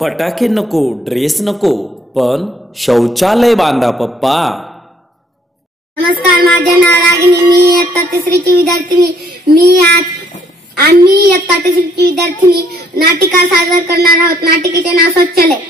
फटाके नको ड्रेस नको पण शौचालय बांधा पप्पा नमस्कार माझ्या नाव राग्नी तिसरीची विद्यार्थिनी मी आज आम्ही आणि तिसरीची विद्यार्थिनी नाटिका सादर करणार आहोत नाटिकेचे नाव स्वच्छ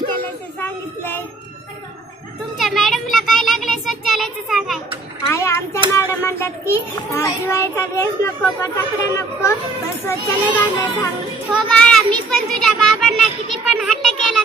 तुमच्या मॅडमला काय लागले स्वच्छालयाच सांगाय आय आमच्या मॅडम म्हणतात की दिवाळीचा ड्रेस नको पण नको पण सांग हो बाळा मी पण तुझ्या बाबांना किती पण हट्ट केला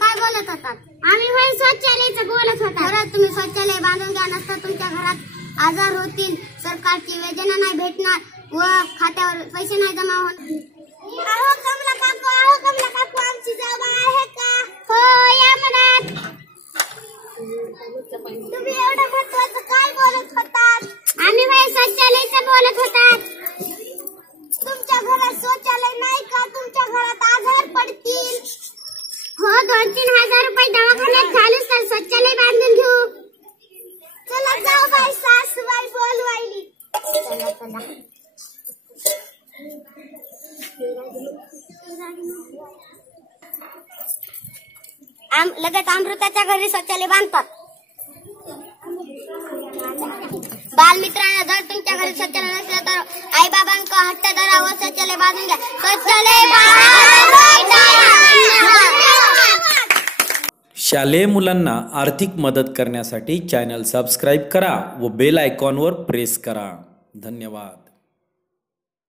काय बोलत होतात आम्ही बोलत होतो तुम्ही शौचालय बांधून घ्या नसता तुमच्या घरात आजार होतील सरकारची योजना नाही भेटणार व खात्यावर पैसे नाही जमा होणार आम लगत अमृताच्या घरी शौचालय बांधतात बालमित्रांनो जर तुमच्या घरी शौचालय नसलं तर आई बाबांक हट्ट धरावं शौचालय बांधून घ्या शालेय मुलांना आर्थिक मदत करण्यासाठी चॅनल सबस्क्राईब करा व बेल आयकॉनवर प्रेस करा धन्यवाद